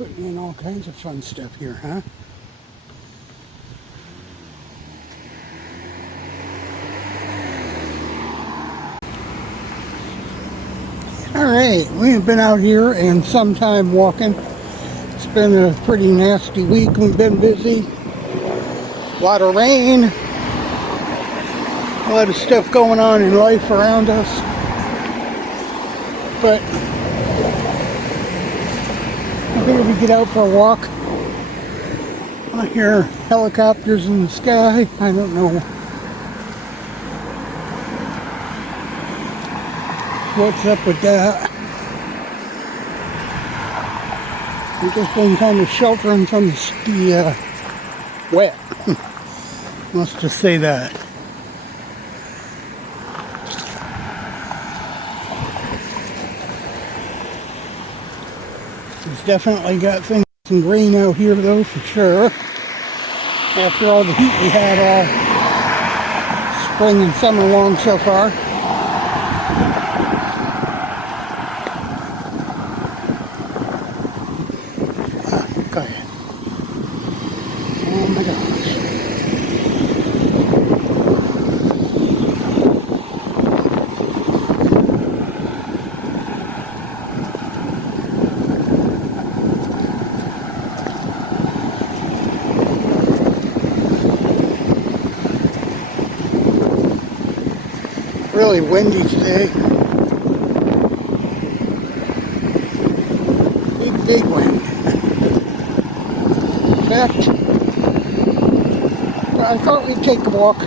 Putting in all kinds of fun stuff here, huh? Alright, we've been out here and some time walking. It's been a pretty nasty week. We've been busy. A lot of rain. A lot of stuff going on in life around us. But I figured we get out for a walk. I hear helicopters in the sky. I don't know what's up with that. We've just been kind of sheltering from the wet. Let's just say that. It's definitely got things in green out here though, for sure. After all the heat we had all spring and summer long so far. Go ahead. Oh my gosh. Really windy today. Big wind. In fact, I thought we'd take a walk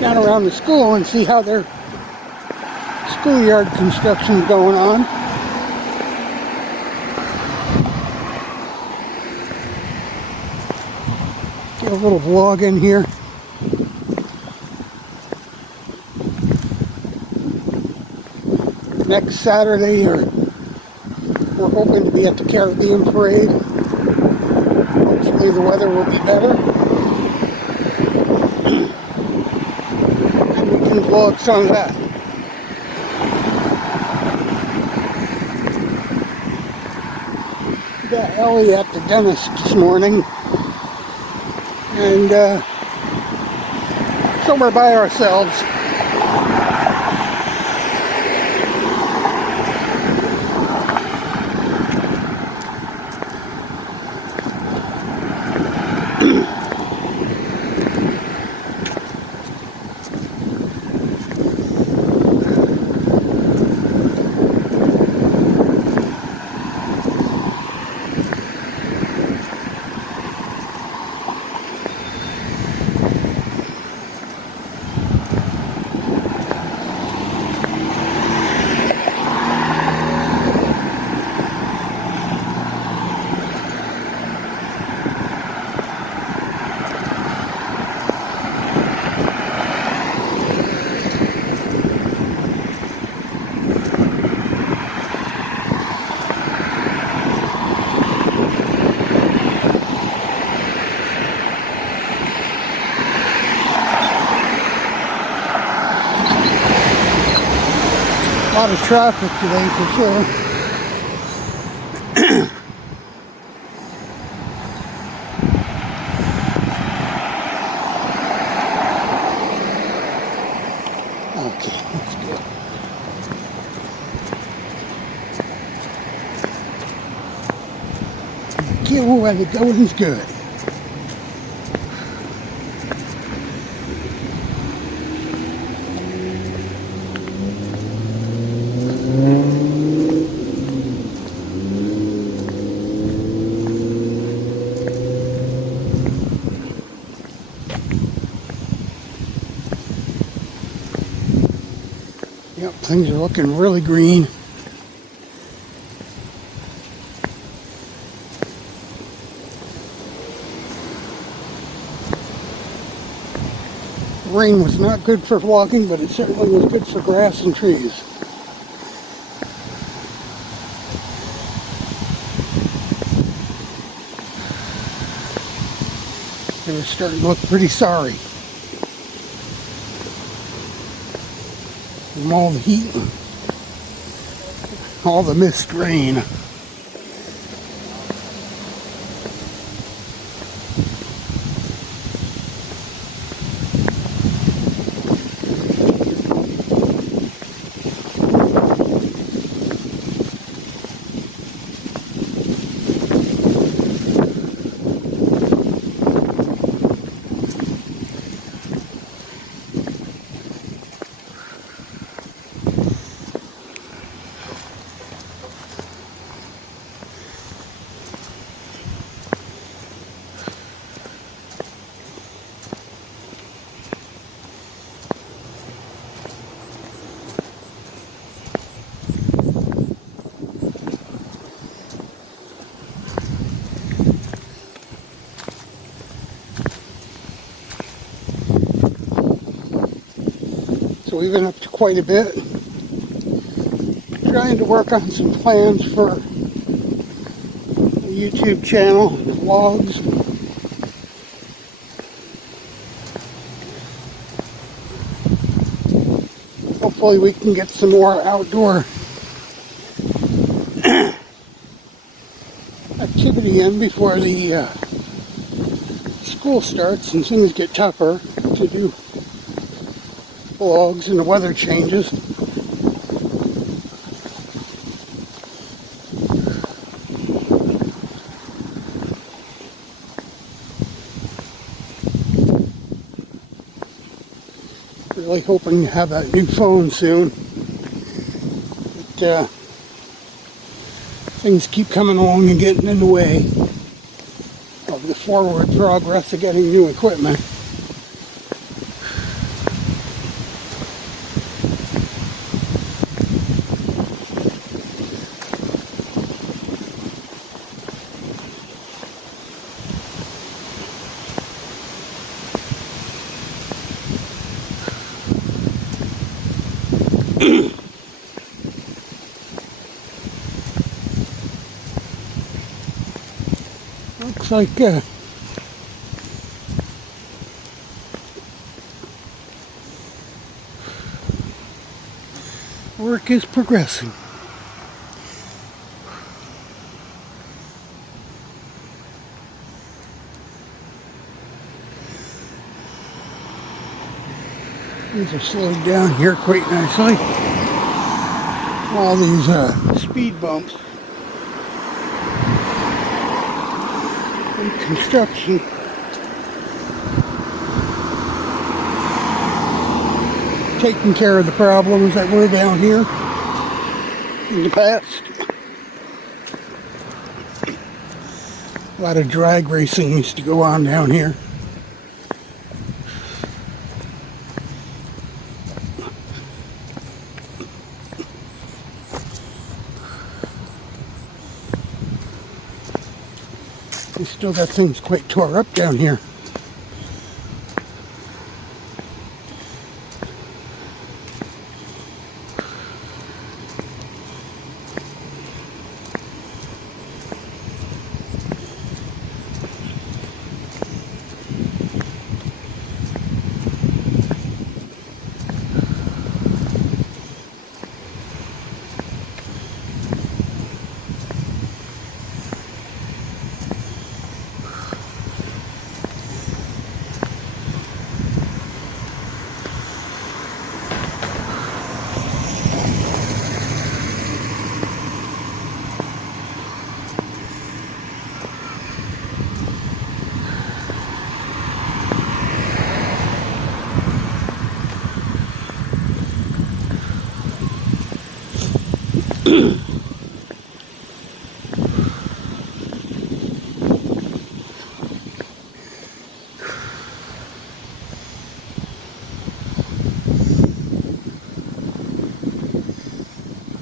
down around the school and see how their schoolyard construction is going on. Get a little vlog in here. Next Saturday, we're hoping to be at the Caribbean Parade. Hopefully the weather will be better. And we can vlog some of that. We got Ellie at the dentist this morning. And so we're by ourselves. A lot of traffic today for sure. Okay, that's good. Get where the going's good. Yep, things are looking really green. Rain was not good for walking, but it certainly was good for grass and trees. They were starting to look pretty sorry. From all the heat, all the mist rain. so we've been up to quite a bit. Trying to work on some plans for the YouTube channel, the vlogs. Hopefully we can get some more outdoor activity in before the school starts and things get tougher to do vlogs and the weather changes. Really hoping to have that new phone soon. But things keep coming along and getting in the way of the forward progress of getting new equipment. Looks like work is progressing. These are slowed down here quite nicely. All these speed bumps and construction taking care of the problems that were down here in the past. A lot of drag racing used to go on down here. We still got things quite tore up down here.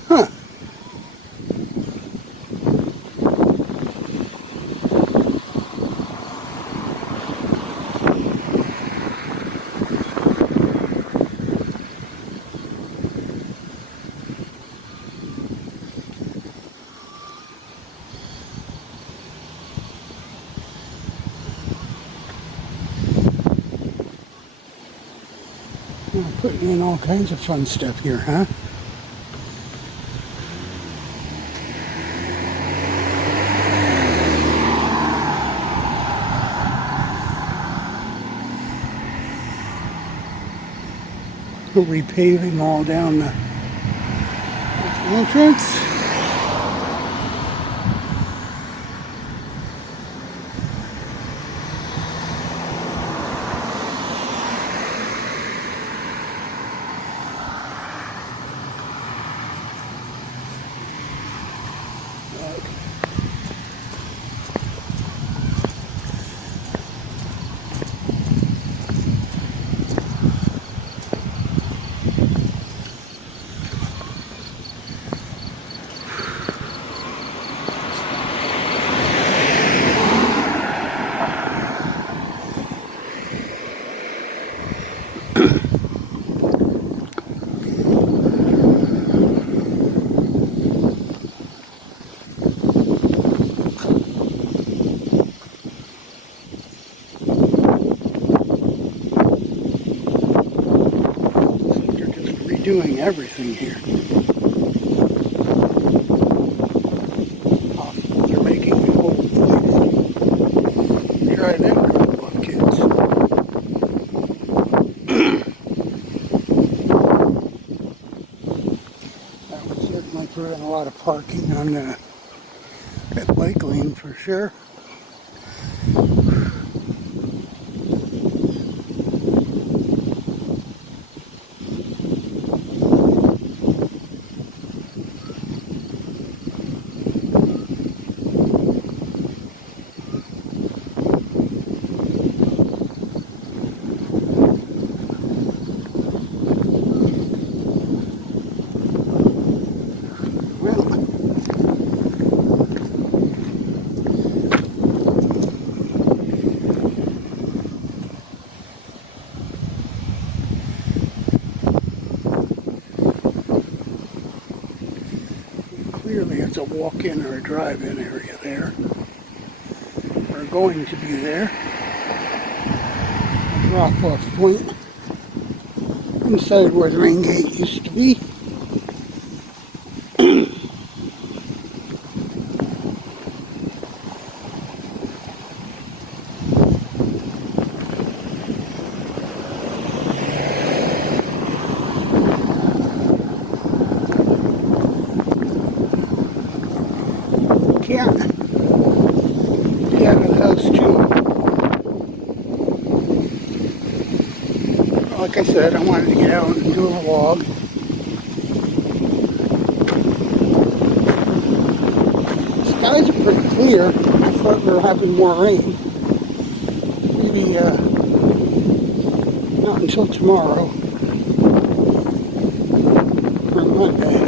Huh. Putting in all kinds of fun stuff here, huh? Repaving all down the entrance. doing everything here. Oh, they're making the whole place. Try them growing kids. That would certainly prevent a lot of parking on that bike lane for sure. Clearly it's a walk-in or a drive-in area there. We're going to be there. Drop-off point inside where the main gate used to be. Can't be out of the house too. Like I said, I wanted to get out and do a vlog. Skies are pretty clear. I thought we were having more rain. Maybe not until tomorrow or Monday.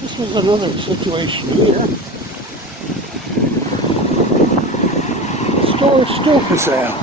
This is another situation here. The store is still for sale.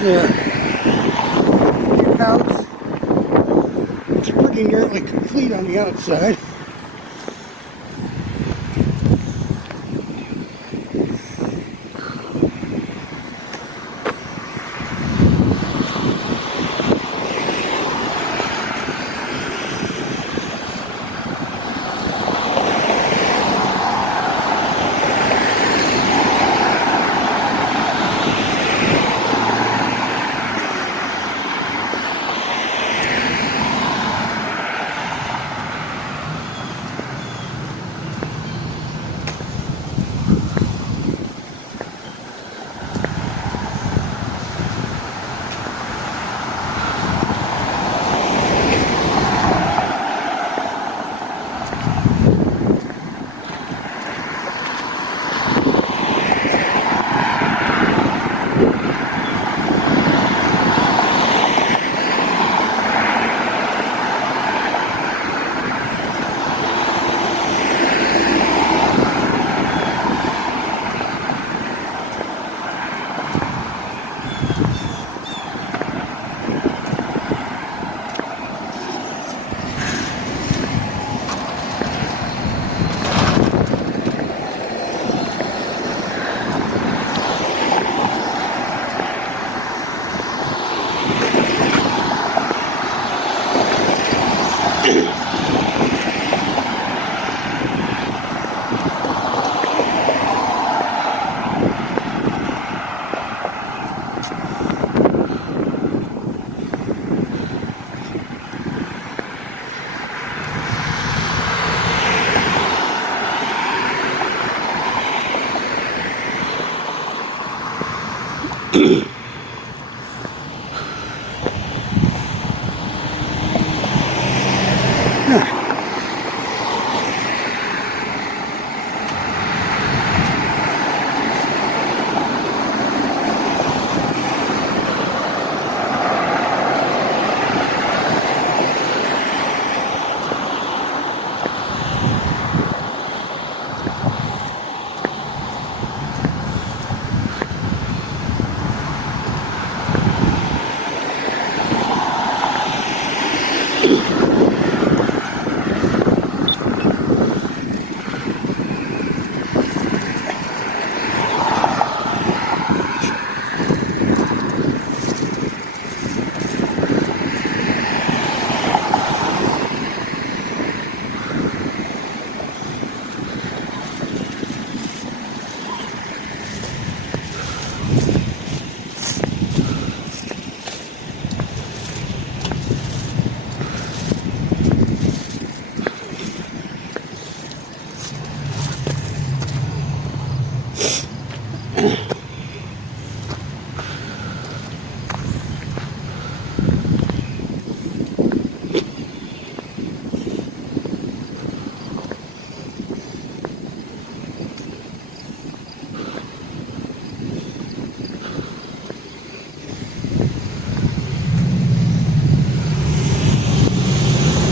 the house. It's pretty nearly complete on the outside.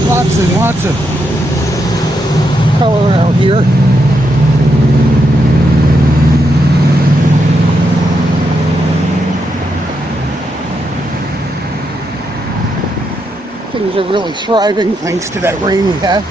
Lots and lots of color out here. Things are really thriving thanks to that rain we had.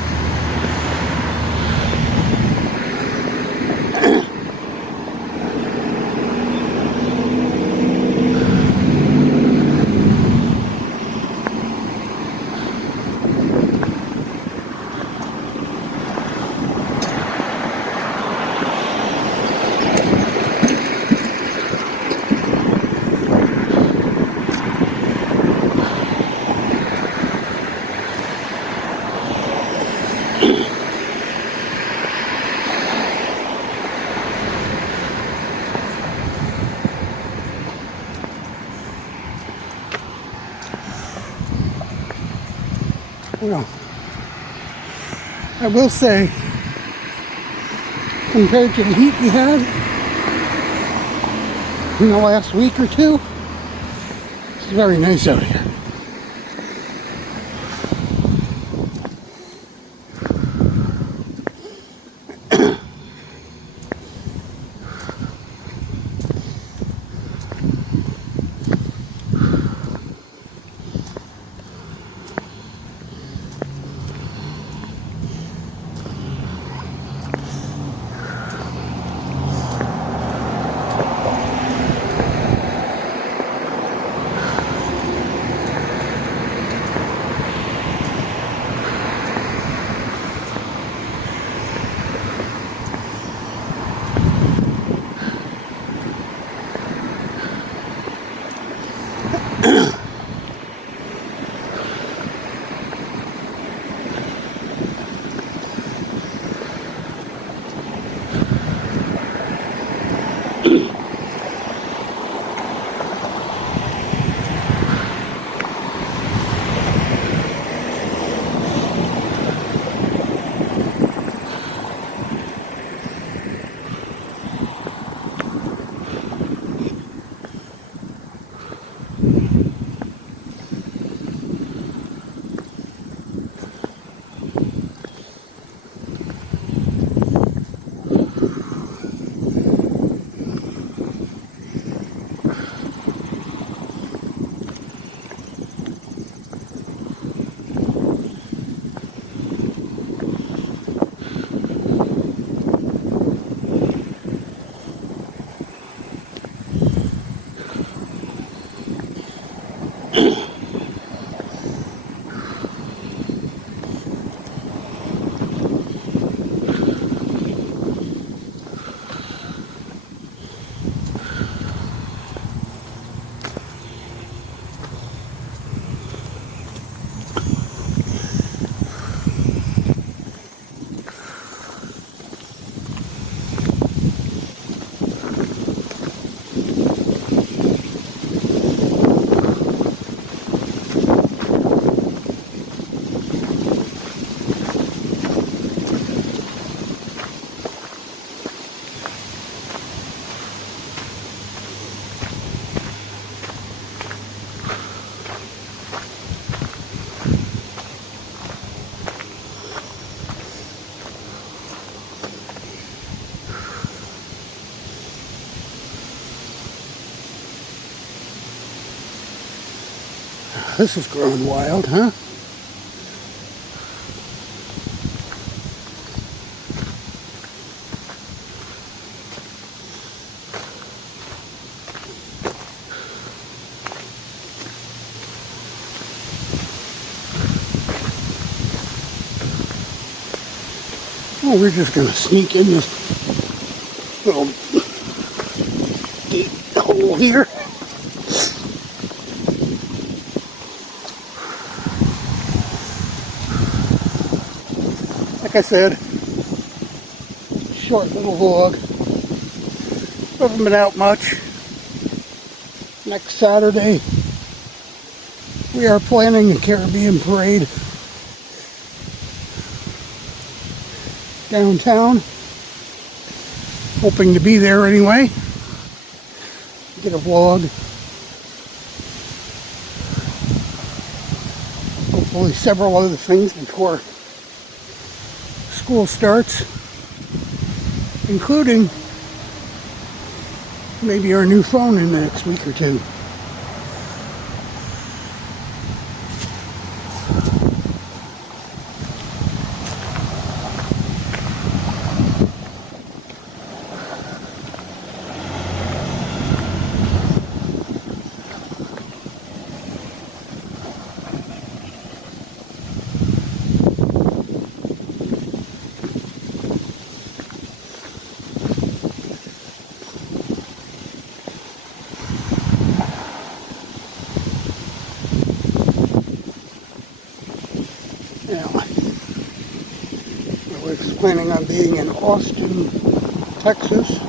Well, I will say, compared to the heat we had in the last week or two, it's very nice out here. this is growing wild, huh? Oh, we're just gonna sneak in this little deep hole here. Like I said, short little vlog. Haven't been out much. Next Saturday, we are planning a Caribbean parade downtown. Hoping to be there anyway. Get a vlog. Hopefully several other things before school starts, including maybe our new phone in the next week or two. I was planning on being in Austin, Texas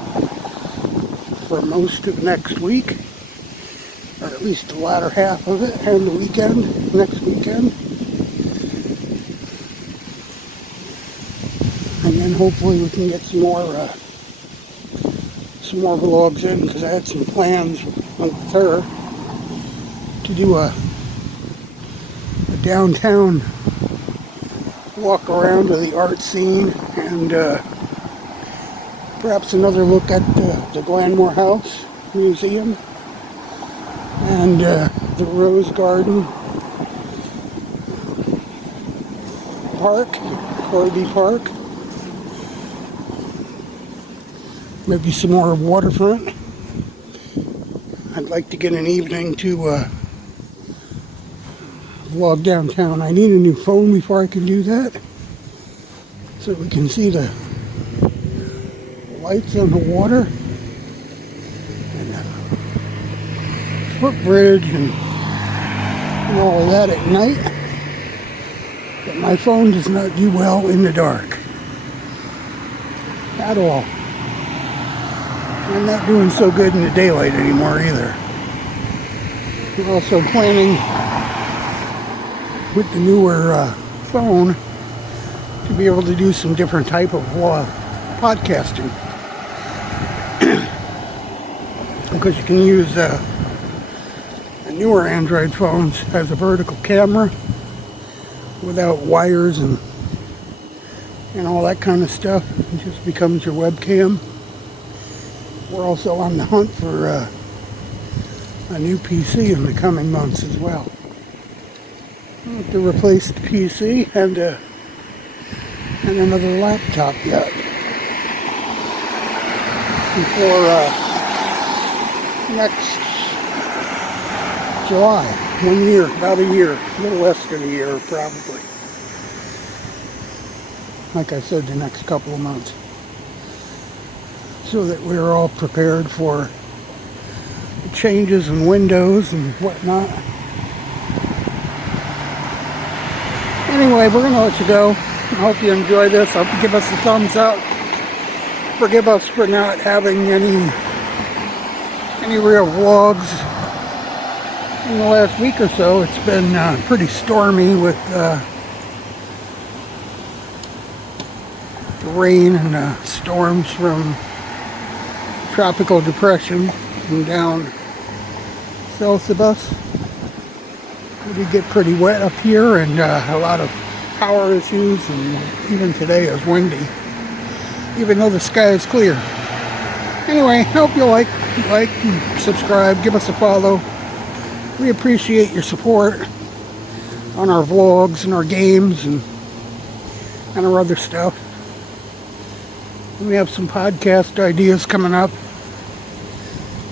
for most of next week, or at least the latter half of it, and the weekend, next weekend. And then hopefully we can get some more vlogs in, because I had some plans on the 3rd to do a downtown walk around to the art scene, and perhaps another look at the Glanmore House Museum and the Rose Garden Park, Corby Park. Maybe some more waterfront. I'd like to get an evening to vlog downtown. I need a new phone before I can do that, so we can see the lights on the water and footbridge and all of that at night. But my phone does not do well in the dark at all. I'm not doing so good in the daylight anymore either. We're also planning with the newer phone to be able to do some different type of podcasting. Because you can use the newer Android phones as a vertical camera without wires and all that kind of stuff. It just becomes your webcam. We're also on the hunt for a new PC in the coming months as well. I have to replace the PC and another laptop yet before next July. 1 year, about a year, a little less than a year probably. Like I said, the next couple of months, so that we're all prepared for the changes in Windows and whatnot. Anyway, we're going to let you go. I hope you enjoy this. I hope you give us a thumbs up. Forgive us for not having any real vlogs in the last week or so. It's been pretty stormy with rain and storms from tropical depression from down south of us. We get pretty wet up here, and a lot of power issues, and even today is windy, even though the sky is clear. Anyway, hope you like and subscribe, give us a follow. We appreciate your support. on our vlogs and our games and our other stuff. We have some podcast ideas coming up.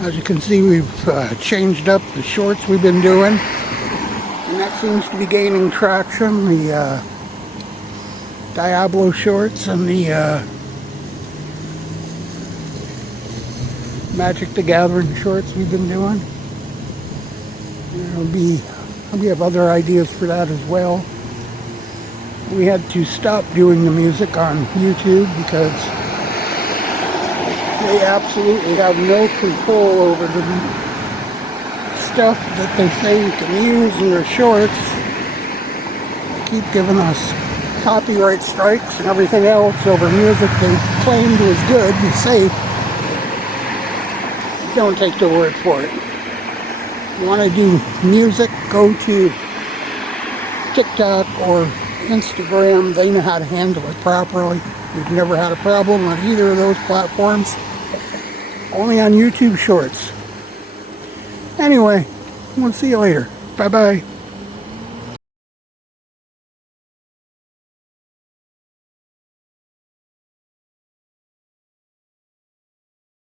As you can see, we've changed up the shorts we've been doing, and that seems to be gaining traction. The Diablo shorts and the Magic the Gathering shorts we've been doing. We have other ideas for that as well. We had to stop doing the music on YouTube because they absolutely have no control over the stuff that they say we can use in their shorts. They keep giving us copyright strikes and everything else over music they claimed was good and safe. Don't take their word for it. If you want to do music, go to TikTok or Instagram. They know how to handle it properly. We've never had a problem on either of those platforms. Only on YouTube Shorts. Anyway, we'll see you later. Bye-bye.